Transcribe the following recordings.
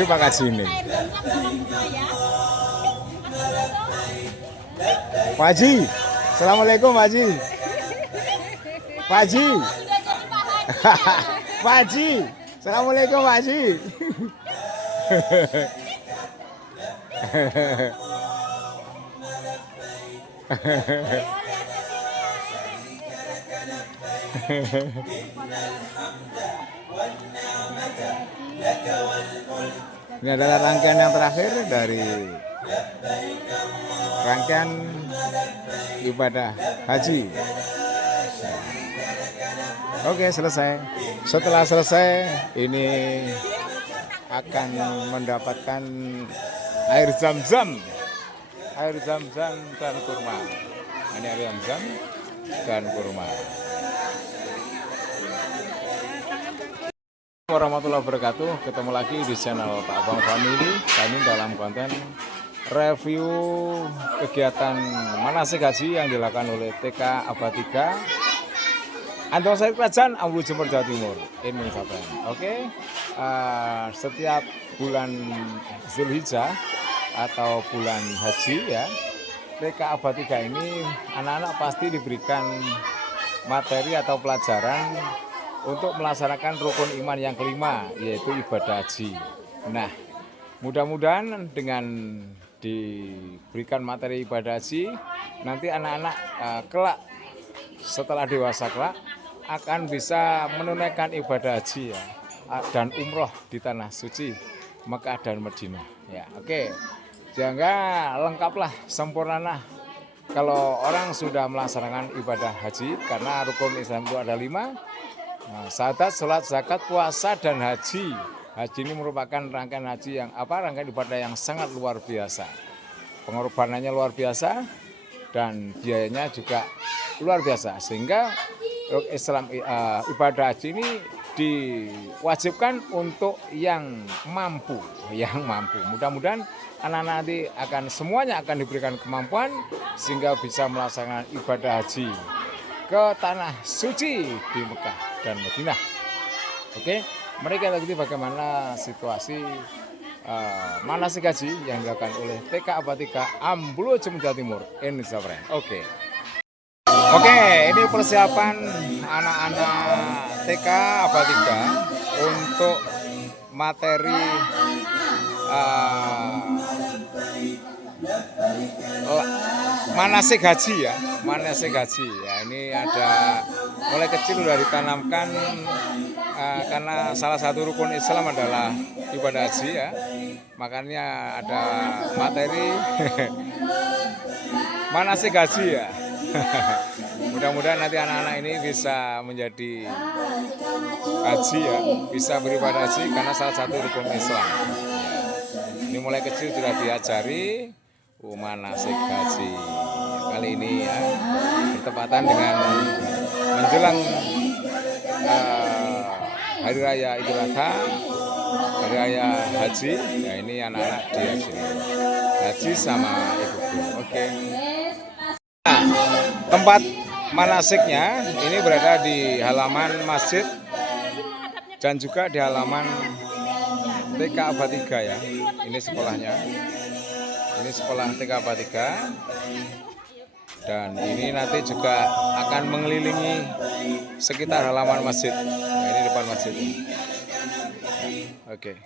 Ini Pak Haji ini. Pak Haji, Assalamualaikum Pak Haji. Pak Haji. Pak Haji, Assalamualaikum Pak Haji. Ini adalah rangkaian yang terakhir dari rangkaian ibadah haji. Oke, selesai. Setelah selesai, ini akan mendapatkan air zam-zam dan kurma. Ini air zam-zam dan kurma. Warahmatullahi wabarakatuh. Ketemu lagi di channel Pak Abang Family. Kami dalam konten review kegiatan manasik haji yang dilakukan oleh TK Abad 3 Antasari Kerajaan Ambulu Jember Jawa Timur, Indonesia. Oke, setiap bulan Zulhijjah atau bulan haji ya, TK Abad 3 ini anak-anak pasti diberikan materi atau pelajaran untuk melaksanakan rukun iman yang kelima, yaitu ibadah haji. Nah, mudah-mudahan dengan diberikan materi ibadah haji, nanti anak-anak kelak setelah dewasa kelak akan bisa menunaikan ibadah haji ya, dan umroh di tanah suci Mekah dan Madinah. Ya, oke. Sehingga lengkaplah, sempurnalah kalau orang sudah melaksanakan ibadah haji, karena rukun Islam itu ada 5. Syahadat, sholat, zakat, puasa, dan haji. Haji ini merupakan rangkaian haji yang rangkaian ibadah yang sangat luar biasa. Pengorbanannya luar biasa dan biayanya juga luar biasa. Sehingga Islam ibadah haji ini diwajibkan untuk yang mampu. Mudah-mudahan anak-anak nanti semuanya akan diberikan kemampuan sehingga bisa melaksanakan ibadah haji ke tanah suci di Mekah dan Madinah. Oke, mereka lagi bagaimana situasi manasik haji yang dilakukan oleh TK Abad 3 Ambulu Jember Jawa Timur, Indonesia. Oke, ini persiapan anak-anak TK Abad 3 untuk materi manasik haji ya, ini ada mulai kecil sudah ditanamkan karena salah satu rukun Islam adalah ibadah haji ya, makanya ada materi manasik haji ya. Mudah-mudahan nanti anak-anak ini bisa menjadi haji ya, bisa beribadah haji karena salah satu rukun Islam. Ini mulai kecil sudah diajari manasik haji. Kali ini ya bertepatan dengan menjelang hari raya Idul Adha, hari raya haji. Ya, ini anak-anak diajari haji sama ibuku. Oke. Nah, tempat manasiknya ini berada di halaman masjid dan juga di halaman TK Abad 3 ya. Ini sekolahnya. Ini sekolah TK Abad 3. Dan ini nanti juga akan mengelilingi sekitar halaman masjid. Nah, ini depan masjid. Oke.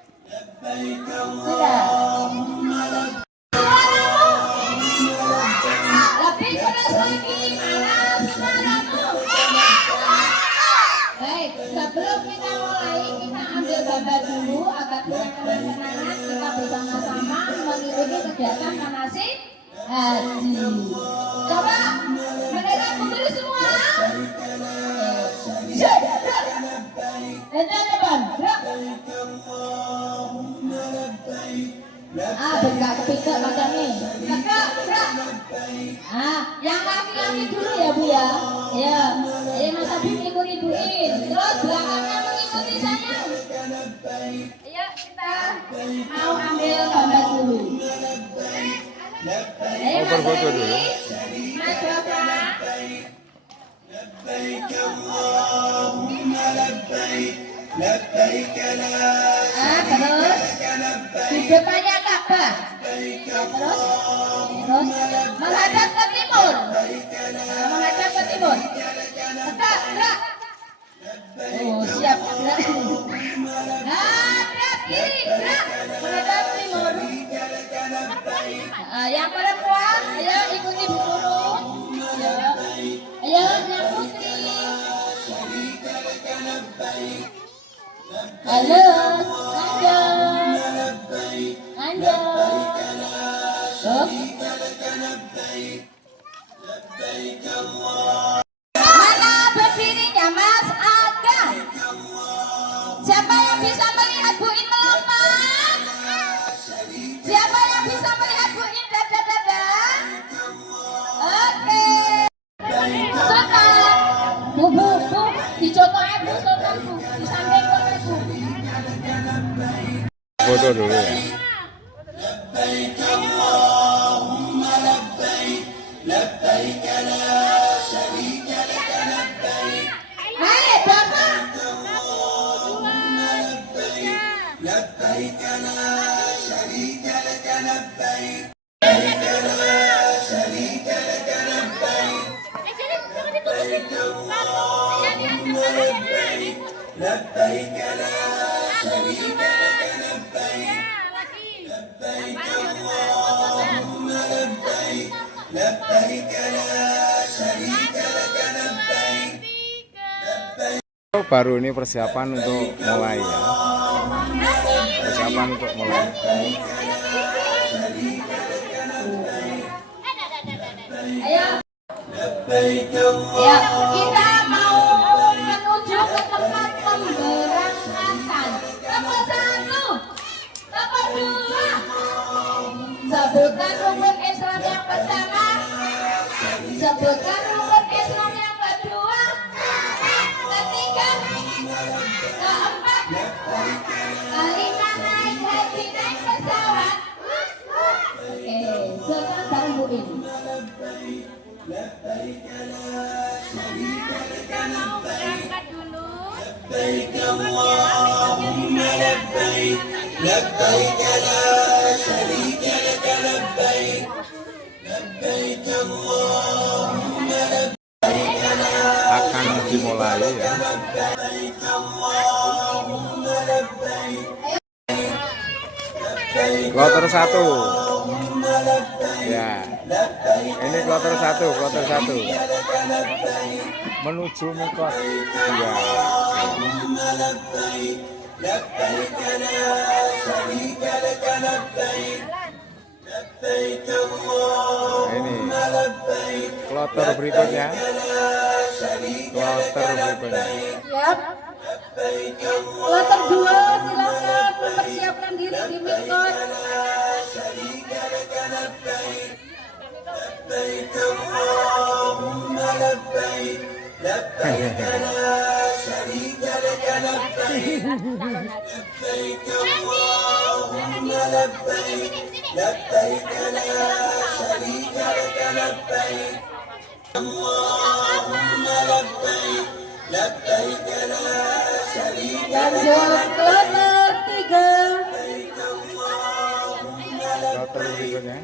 Baik, sebelum kita mulai, kita ambil gambar dulu agar teman-teman kita bersama-sama mengikuti kegiatan manasik haji. Coba mereka berdiri semua. Dan depan, gerak. Bengkak kepikir macam ni. Gerak, gerak. Yang laki-laki dulu ya Bu ya. Ya, Mas Habib ikut ibuin. Terus belakangnya mengikuti saya. Ayo kita mau ambil gambar dulu. Ayo Berfoto dulu. Mas Bapak. Terus di depannya Ka'bah. Ya, terus menghadap ke timur. Nah, menghadap ke timur. Tegak, gerak. Oh, siap. Gerak. Nah, gerak kiri, gerak. Menghadap timur. Yang perempuan, ayo ikuti Bu Guru. Ayo, yang putri. Halo, lanjut. Mana berdirinya Mas Aga? Siapa yang bisa melihat Bu In melompat? Siapa yang bisa melihat Bu In? Dadah. Oke. Sultan, Bu, dicontohin Bu Sultan Bu, di samping Bu. Foto dulu ya. Hai, Bapak. Baru ini persiapan untuk mulai ya. Persiapan untuk mulai. Ayo. Ya, kita mau menuju ke tempat pemberangkatan. Nomor 1, nomor 2. Sebutkan rukun Islam yang pertama. Sebutkan rukun Islam yang kedua. Ketiga. Keempat. Kelima, naik haji, naik pesawat. Oke, sekarang Bu In. Kita mau berangkat dulu. Akan dimulai ya. Kloter 1. Ya. Ini kloter 1. Menuju mikot. Ya. Ini kloter berikutnya. Siap. Kloter 2, silakan mempersiapkan diri di mikot. Lanjut kloter 3. Kloter berikutnya.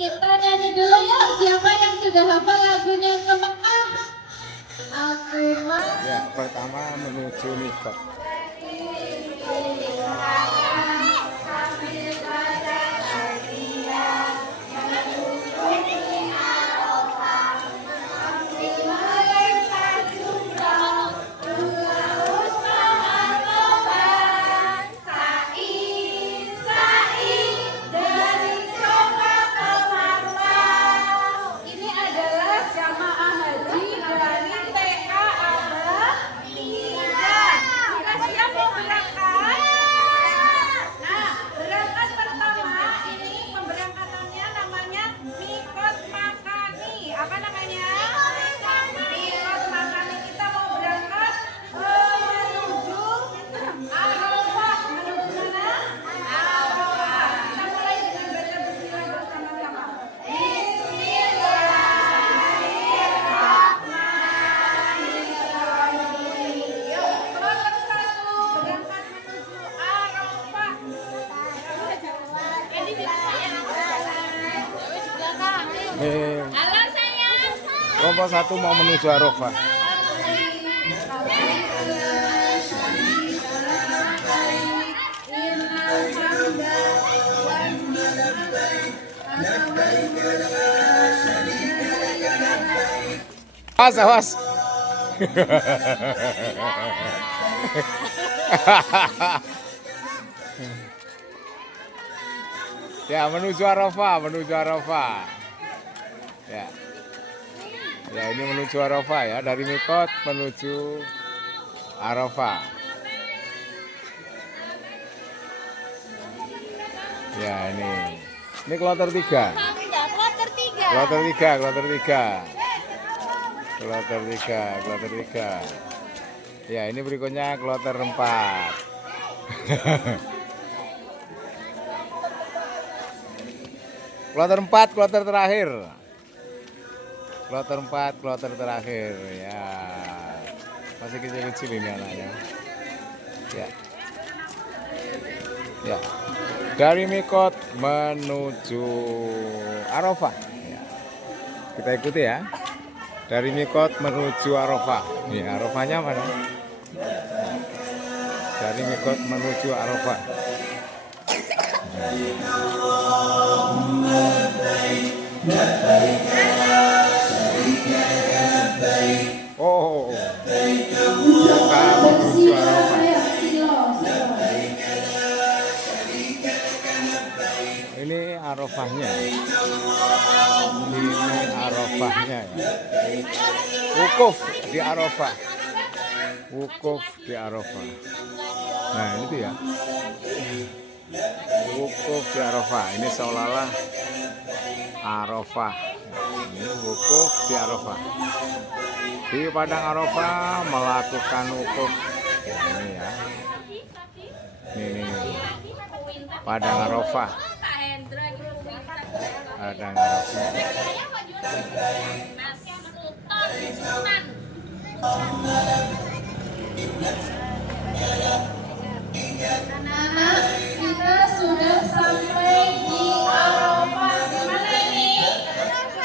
Kita nyanyi dulu ya. Siapa yang sudah hafal lagunya ke Mekah? Aku mau. Ya, pertama menuju mikot. Ini adalah jamaah haji dari TK Abah 3. Nih, Halo sayang. kelompok 1 mau menuju Arafah. Awas, awas. Ya, menuju Arafah, menuju Arafah. Ya. Ya, ini menuju Arafah ya, dari Mikot menuju Arafah. Ya, ini. Ini kloter 3. Kloter 3. Kloter 3, kloter 3. Kloter 3, kloter 3. Ya, ini berikutnya kloter 4. Kloter 4, kloter terakhir. Kloter 4, kloter terakhir. Ya. Masih kecil-kecil ini anaknya. Ya. Ya. Dari Mikot menuju Arafah. Ya. Kita ikuti ya. Dari Mikot menuju Arafah. Ya, Arafahnya mana? Dari Mikot menuju Arafah. Oh, kita menuju Arafah. Ini Arafahnya. Ini Arafahnya ya. Wukuf di Arafah. Wukuf di Arafah. Nah, itu ya. Wukuf di Arafah. Ini seolah-olah Arafah. Ini wukuf di Arafah. Di padang Arafah melakukan wukuf. Ini ya. Ini. Padang Arafah. Pak Hendra gitu. Padang Arafah. Nasi sultan. Anak-anak, kita sudah sampai di Arafah. Di mana ini?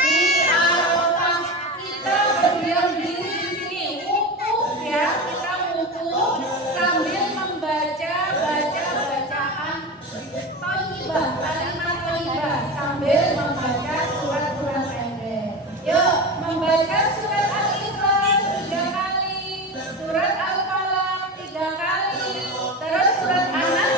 Di Arafah. Kita berdiam diri di sini. Wukuf ya, kita wukuf sambil membaca bacaan thayyibah, kalimat thayyibah, sambil membaca surat-surat pendek. Yuk, membaca surat Al-Ikhlas 3 kali, surat Al-Falaq 3 kali, terus surat An-Nas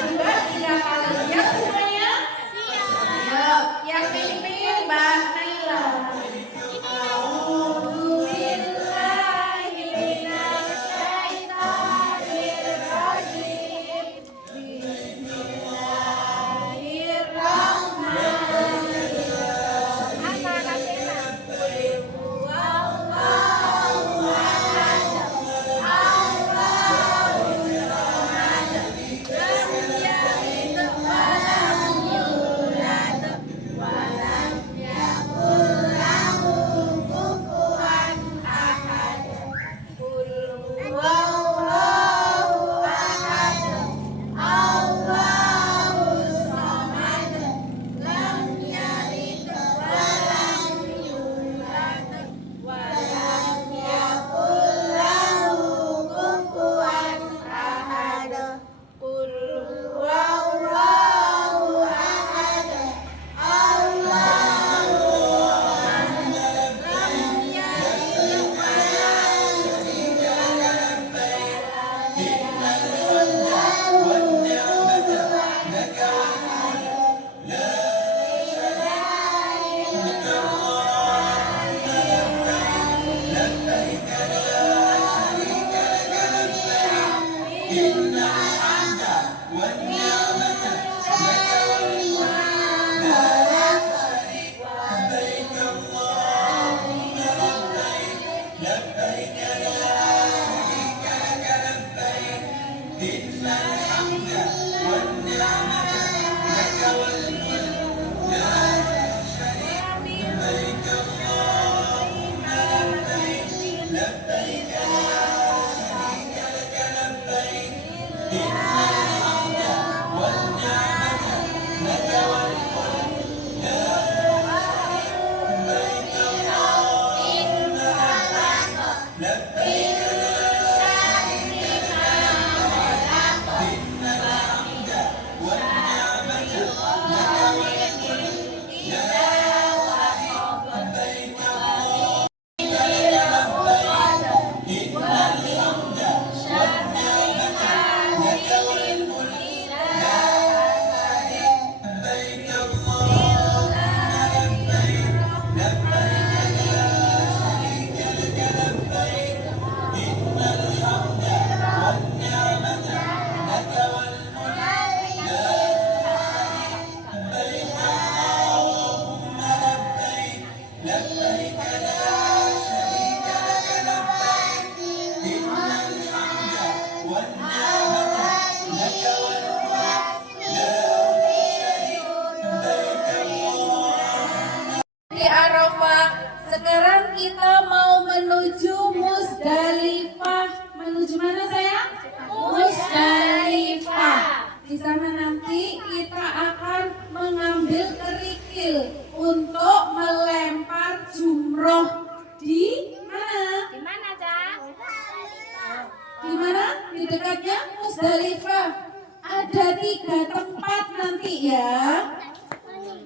3 tempat nanti ya.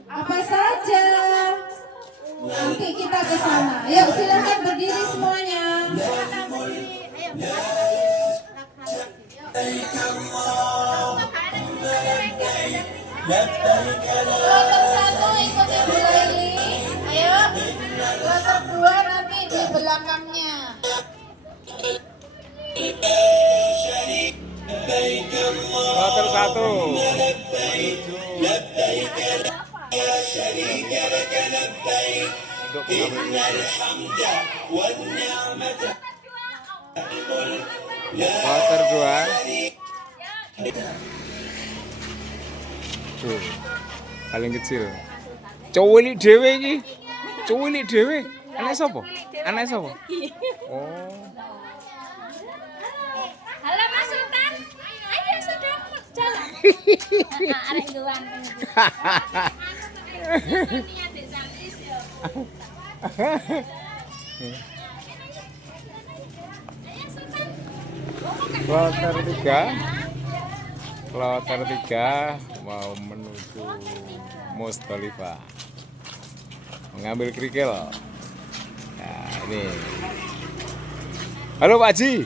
Apa saja? Nanti kita ke sana. Yuk silakan berdiri semuanya. Kloter 1 ikuti Bu Laili. Ayo. Kloter 2 nanti di belakangnya. Kloter 1 menuju untuk kloter 2 tuh paling kecil cuwilik dhewe iki cuwilik dhewe anak sapa oh Halo Mas Sultan. Ayo sudah jalan. Arek luan. Ini adik Santis yo. Kloter 3 mau menuju Musdalifah mengambil kerikil. Nah, ini. Halo Pak Ji.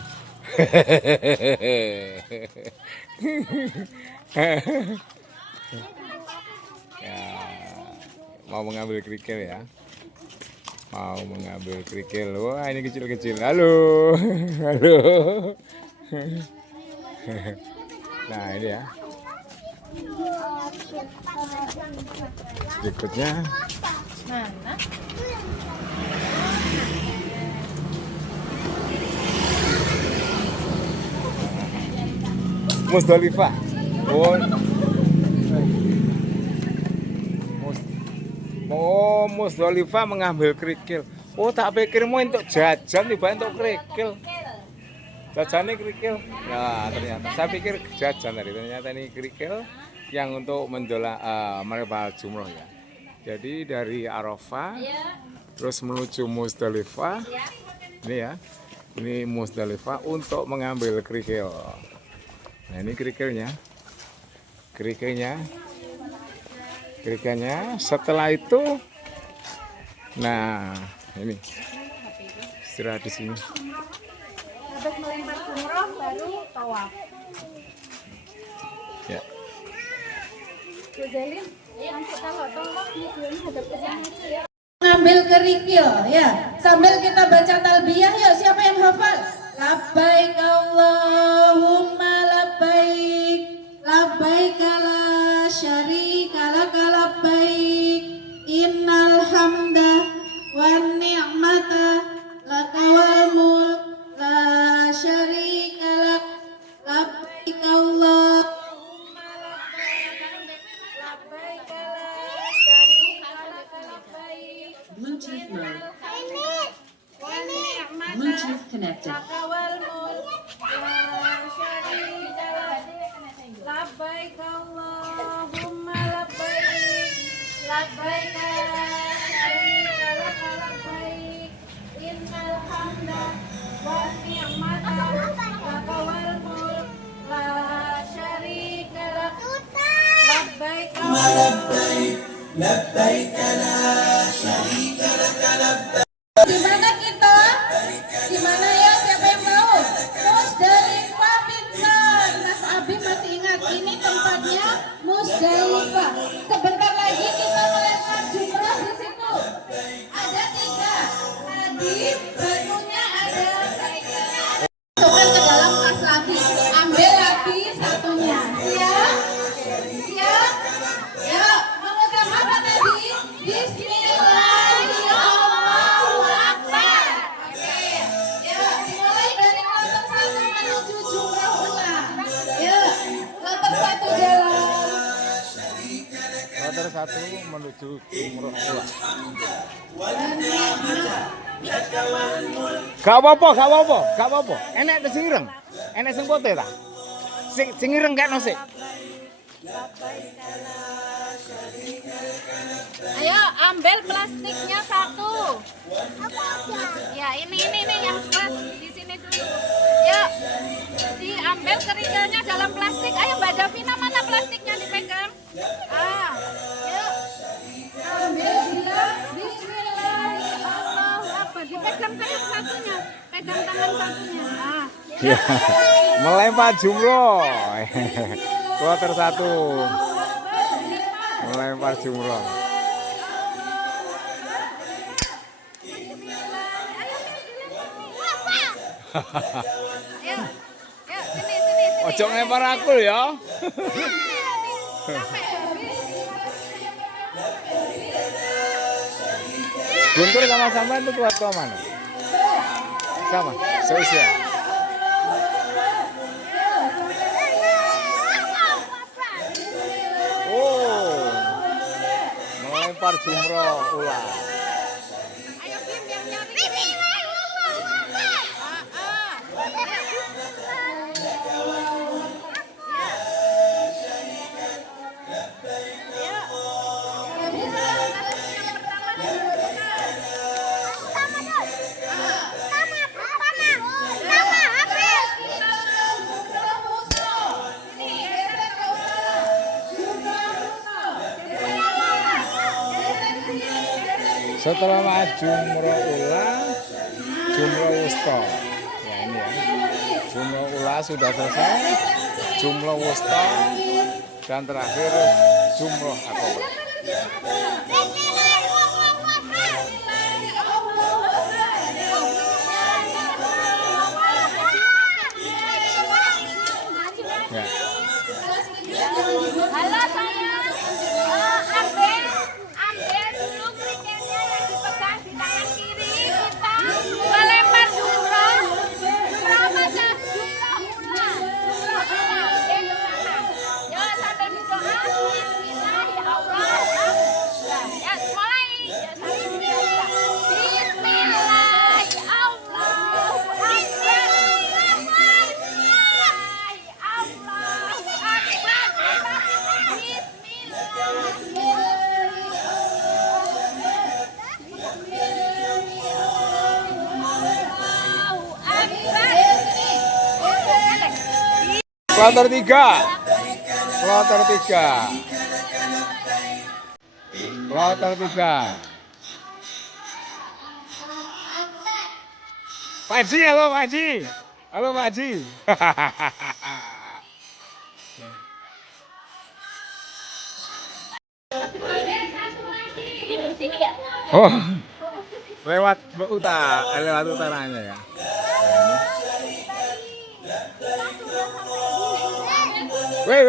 Ya, mau mengambil kerikil ya. Mau mengambil kerikil. Wah, ini kecil-kecil. Halo. Halo. Nah, ini ya. Berikutnya Mana? Musdalifah. Oh, Musdalifah mengambil kerikil. Oh, tak pikir mau untuk jajan tiba untuk kerikil. Jajannya kerikil. Nah, ternyata saya pikir jajan tadi. Ternyata ini kerikil yang untuk menebal jumroh ya. Jadi dari Arafah terus menuju Musdalifah. Ini ya. Ini Musdalifah untuk mengambil kerikil. Nah, ini kerikilnya. Kerikilnya. Setelah itu, nah ini istirahat di sini. Habis melempar jumroh baru tawaf. Ya. Bu Zelin, nanti kalau tawaf videonya hadap ke sana aja ya. Ngambil kerikil ya. Sambil kita baca talbiyah yuk, siapa yang hafal? Labbaik Allahumma labbaik, labbaik la syarika laka labbaik, innal hamda wan ni'mata laka wal mulk la syarika lak, labbaik Allahumma labbaik, labbaik la syarika laka labbaik. Bluetooth mode. Bluetooth Bluetooth connected. Labbaik Allahumma labbaik, labbaik la syarika laka labbaik, innal hamda wan ni'mata laka wal mulk la syarika lak, labbaik Di mana kita? Di mana ya? Siapa yang mau? Musdalifah pintar. Mas Abi masih ingat ini tempatnya Musdalifah. Sebentar lagi kita melempar jumrah di situ. Ada 3. Tadi batunya ada kaitannya. Masukkan ke dalam tas lagi. Ambil lagi satunya. Siap? Siap? Ya, mengucap apa tadi? Bismillahirrahmanirrahim. Oke. Ya, dimulai dari kloter 1 menuju jumrah ulang. Ya, kloter 1 jalan. Kloter 1 menuju jumroh ulang. Gak apa-apa. Enak sing ireng. Enak sing putih ta? Sing ireng gak nosik. Ayo ambil plastiknya 1. Ya ini yang keras di sini dulu. Yuk diambil kerikilnya dalam plastik. Ayo Mbak Davina mana plastik? Ya, melempar jumroh. Kloter 1 melempar jumroh. Yuk, yuk, sini. Ojo ngelempar aku ya. Guntur sama sampean itu kelas ke mana? Sama, seusia. Oh, melempar jumroh ular. Ayo Bim yang nyari. Setelah maju jumroh ular, jumroh wusta. Ya ini ya. Jumroh ular sudah selesai. Jumroh wusta dan terakhir jumroh akobah. Ya. Halo sayang, ambil dulu krikennya yang dipegang di tangan kiri. Kita melempar jumroh macam jumroh ular. Dia ke sana. Yo sambil berdoa. Bismillah ya Allah. Ya mulai. Ya sambil berdoa. Bismillah ya Allah. Kloter 3. Kloter 3. Kloter 3. Pak Haji, halo Pak Haji. Halo Pak Haji. Oh, lewat utaranya ya. Weh.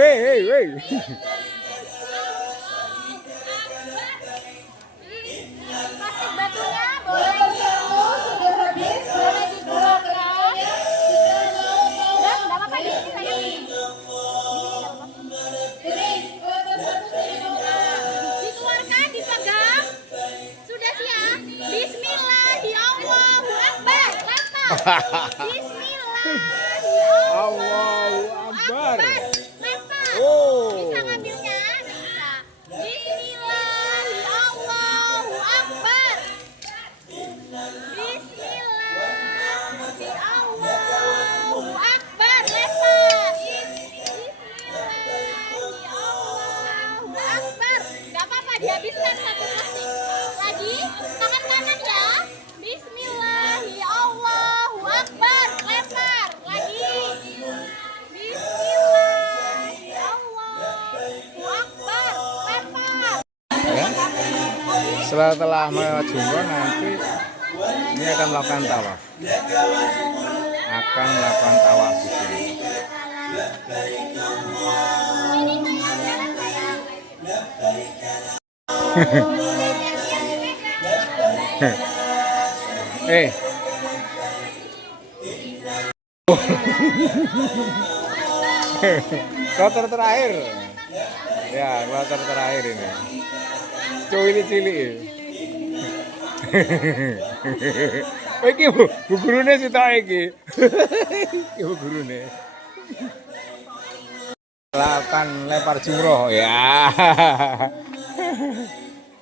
Plastik batunya boleh dikeluarkan. Dan enggak apa-apa di sini sayang. Dikeluarkan, dipegang. Sudah siap. Bismillahirrahmanirrahim. Akbar. Lempar. Bismillahirrahmanirrahim. Allahu Akbar. Lempar. Oh. Bisa ngambilnya? Bisa. Bismillahirrahmanirrahim. Akbar. Bismillahirrahmanirrahim. Akbar. Lempar. Bismillahirrahmanirrahim. Akbar. Gak apa-apa, dihabiskan satu plastik. Lagi, tangan kanan ya. Bismillahirrahmanirrahim. Akbar. Lempar. Lagi. Bismillahirrahmanirrahim. Akbar. Lempar. Ya. Setelah melewat jumroh nanti ini akan melakukan tawaf. Akan melakukan tawaf di sini. Kloter terakhir. Ya, kloter terakhir ini. Cilik. Iki bu gurune sitok iki. Bu gurune. Lakukan lempar jumroh ya.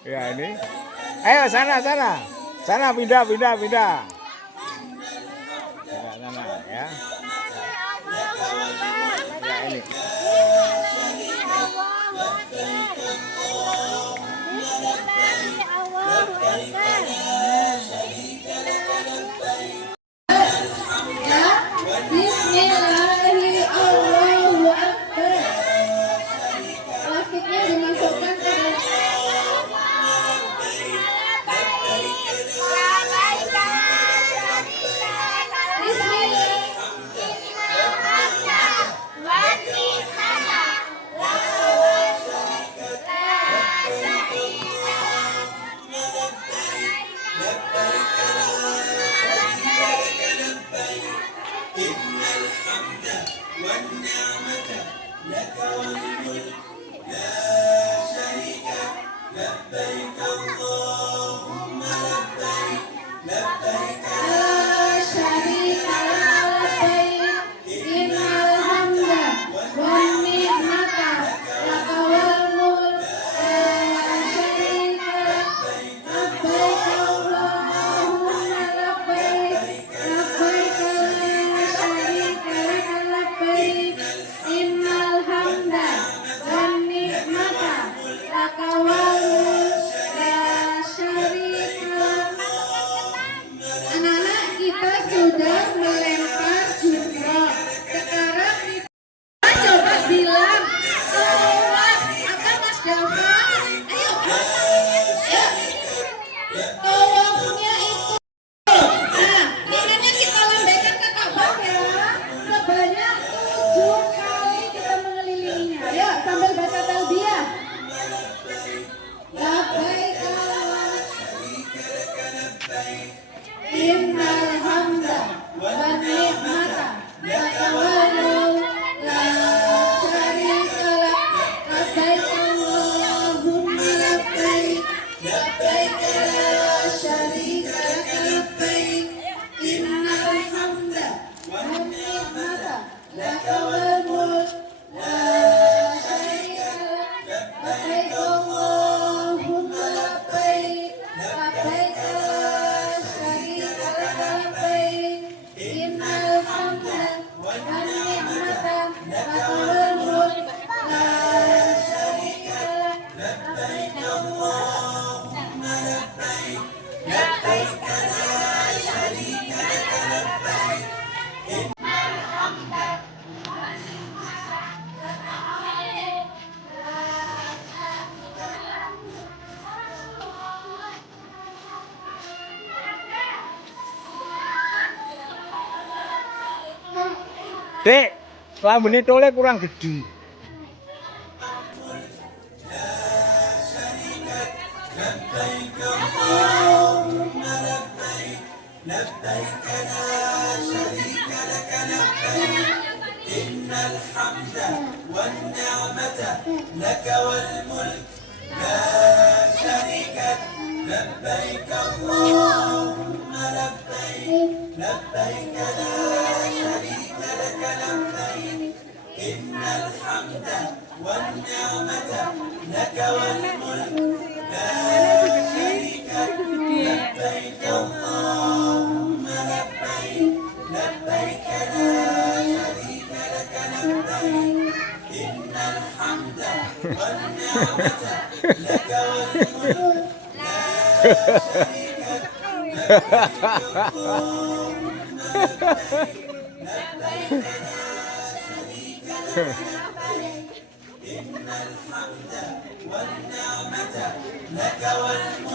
Ya ini. Ayo sana. Sana pindah. Pindah sana ya. Ya ini. Bismillahirrahmanirrahim. sambil baca talbiyah. Labbaik innal hamda wan ni'mata laka wal mulk la syarika lak. Labbaik Allahumma labbaik labbaik la syarika lak labbaik innal hamda wan ni'mata laka wal mulk la syarika lak. Labbaik Allahumma labbaik labbaik la syarika lak labbaik innal hamda wan ni'mata laka wal mulk la syarika lak. Labbaik Allahumma labbaik labbaik la syarika lak labbaik. Dek, lambene tole kurang gede.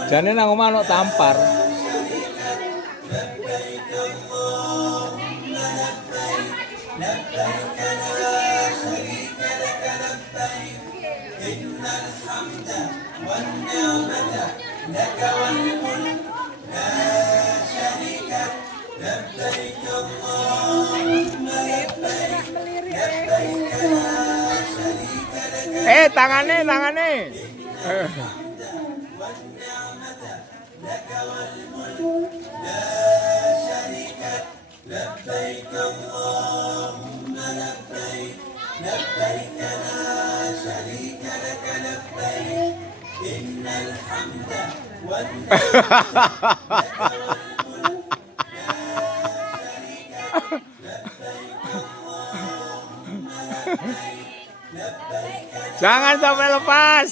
Jane nang omah ana tampar. Tangane. Jangan sampai lepas.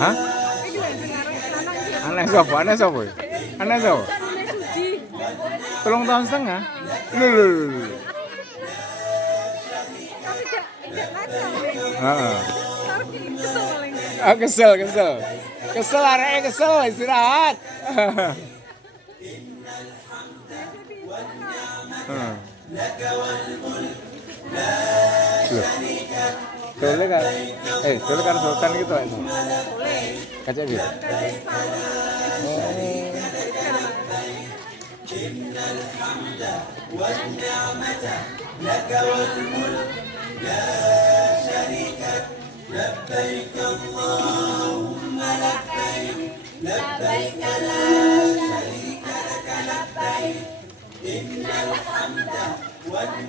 Hah? Anak sapa? Tolong tahun setengah. Lho. Kesel areke kesel istirahat. Tole kan sultan gitu aja. Kaca gitu.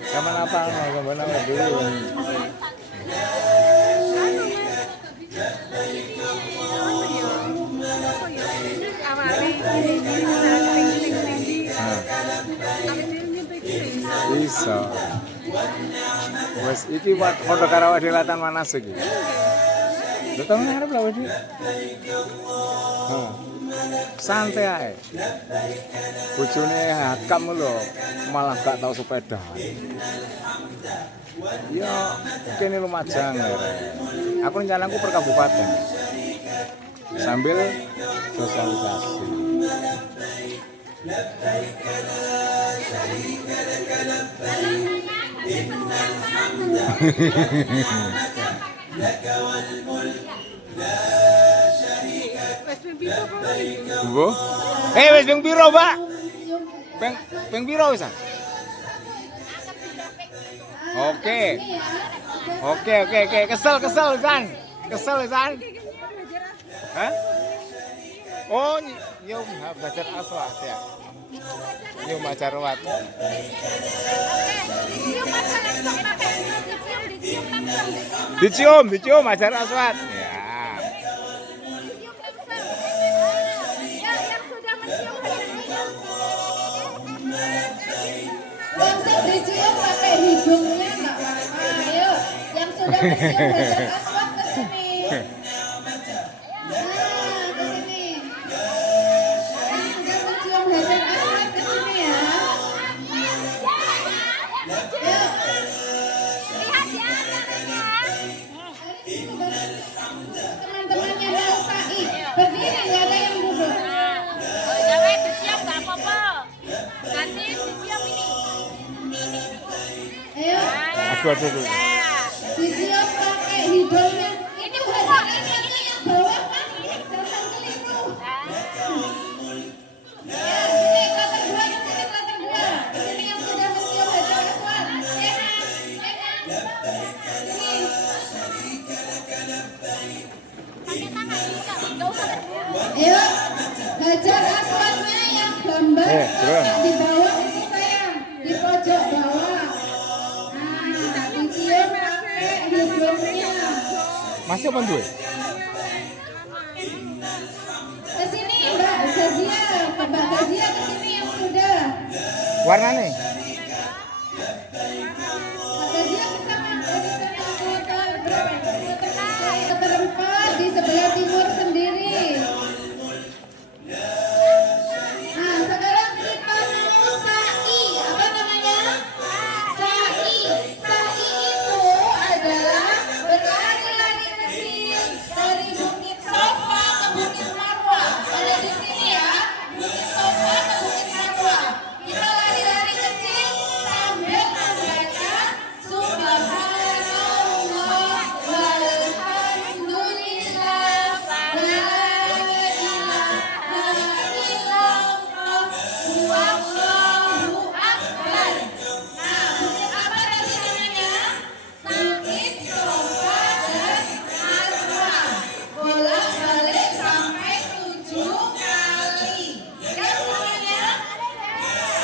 Kapan apa dulu. Bisa. Wes iki foto karo Adelatan Manasik iki. Datang ngarep lho iki. Santai ae. Bojone hakam lho, malah gak tau sepeda. Ya, kene Lumajang ya. Aku rencanaku per kabupaten. Sambil sosialisasi. Bu? Wis ping piro, Mbak? Ping piro wis? Oke. Oke. Kesel San. Kesel San. Hah? Oh, yo belajar aswat ya. Yo belajar wat. Dicium ajar aswat. Ya. Yang dicium pakai hidungnya nggak apa-apa. Ayo, yang sudah mencium hajar aswad ke sini. Ke sini. Yang sudah mencium hajar aswad ke sini ya. Ayo. Teman-temannya mau sa'i. Berdiri, nggak ada yang duduk. Jangan dicium nggak apa-apa. Nanti dicium ini. Ayo, Aduh. dicium pakai hidungnya. Ini hajar aswadnya yang bawah kan? Jangan keliru. Ya, sini kelas kedua, ke sini yang sudah mencium hajar aswad. Ayo, hajar aswadnya yang gambar turun. di bawah itu sayang, di pojok bawah. Nah, dicium pakai hidungnya. Masih apa duwe? Ke sini Mbak Gazia ke sini yang sudah. Warnane? Mbak Gazia ke sana, terempat di sebelah timur sendiri. Nah, sekarang kita mau sa'i. Apa namanya? Sa'i. Sa'i itu adalah berlari-lari kecil dari Bukit Sofa ke Bukit Marwa. Ada di sini ya. Bukit Sofa ke Bukit Marwa. Kita lari-lari kecil sambil membaca Subhanallah walhamdulillah wa la ilaha illallah wallahu akbar. Nah, apa tadi namanya? Bukit Sofa dan Marwa. Bolak-balik sampai 7 kali. Ya semuanya?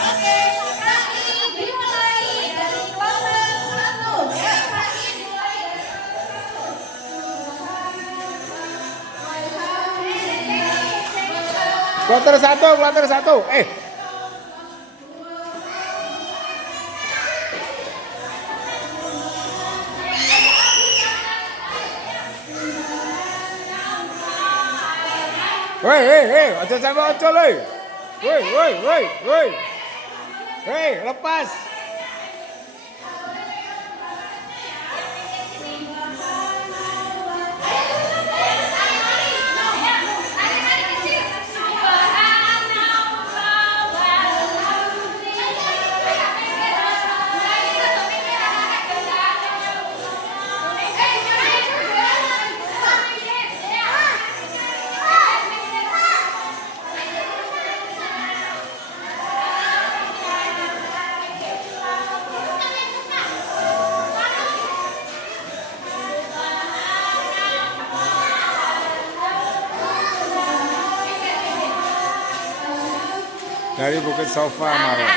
Oke, sa'i dimulai dari kloter 1. Ya, sa'i dimulai dari Kloter satu. Hei, aja sampai ojo lho. Woi. Hei, lepas. Dari Bukit Sofa Marwa.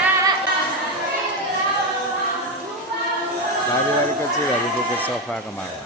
Lari-lari kecil dari Bukit Sofa ke Marwa.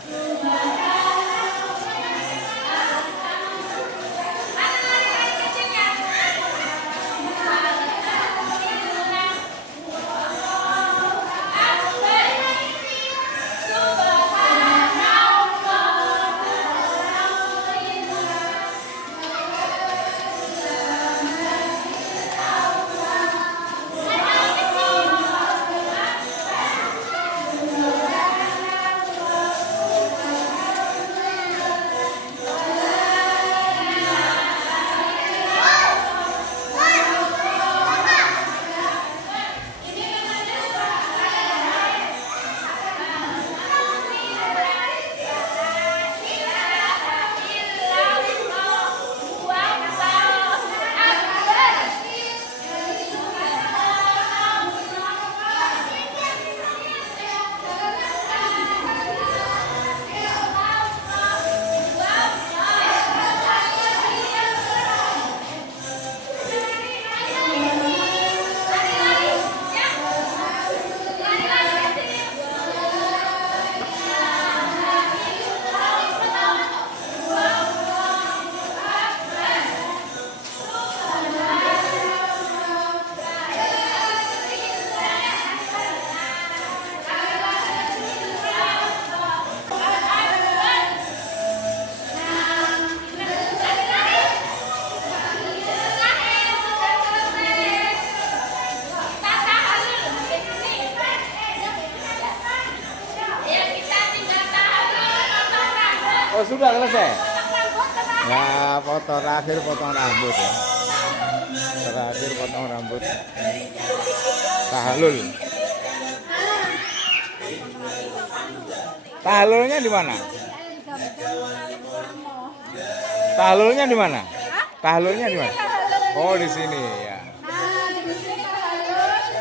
sudah selesai. Ya, foto terakhir potong rambut ya. Terakhir potong rambut. Tahlul. Tahlulnya di mana? Tahlulnya di mana? Tahlulnya di mana? Oh, di sini ya. Nah, di sini harus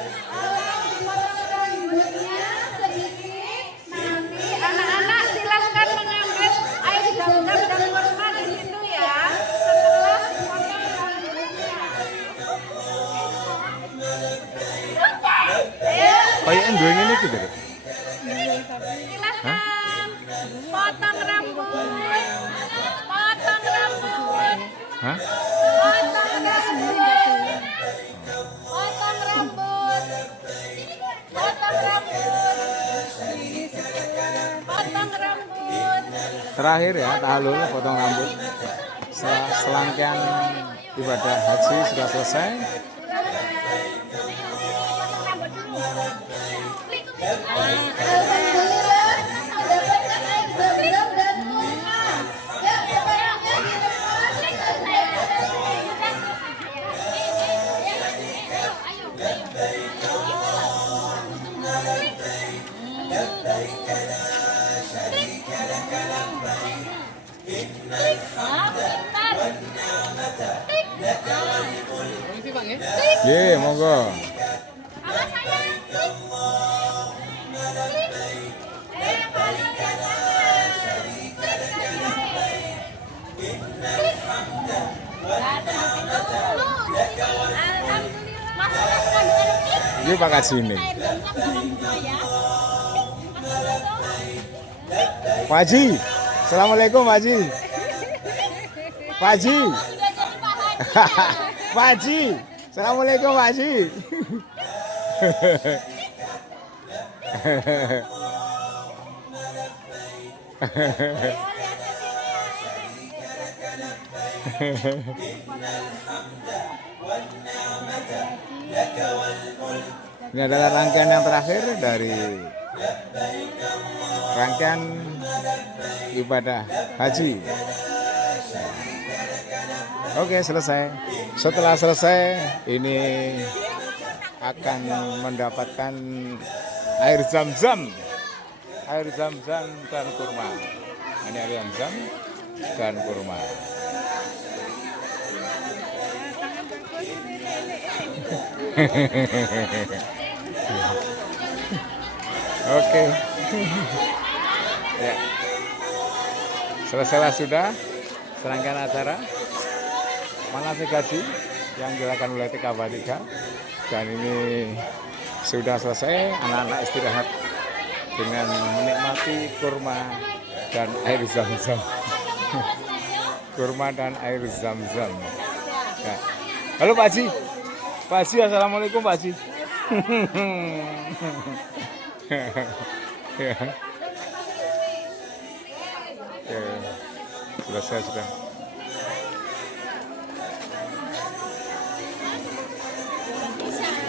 rambutnya sedikit. Nanti anak-anak silakan mengambil air zam-zam dan kurma di situ ya. Setelah potong rambutnya. Kayak ending ini gitu. Silahkan potong rambut. Potong rambut. Hah? Potong rambut. Potong rambut. Potong rambut. Potong rambut. Terakhir ya, tahlul potong rambut. Serangkaian ibadah haji sudah selesai. Alhamdulillah mendapatkan air zam-zam dan kurma. Ya, sebaliknya Ye, monggo. Ini Pak Haji ini. Pak Haji, Assalamualaikum Pak Haji. Pak Haji. Pak Haji, Assalamualaikum Pak Haji. Ini adalah rangkaian yang terakhir dari rangkaian ibadah haji. Oke, selesai. Setelah selesai, ini akan mendapatkan air zam-zam. Air zam-zam dan kurma. Ini air zam-zam dan kurma. Oke. Ya. Selesai sudah serangkaian acara manasik haji yang dilakukan oleh TK Badika, dan ini sudah selesai. Anak-anak istirahat dengan menikmati kurma dan air zam-zam. Kurma dan air zam-zam. Ya. Halo Pak Haji. Pak Haji, assalamualaikum Pak Haji. Ya. Selesai sudah.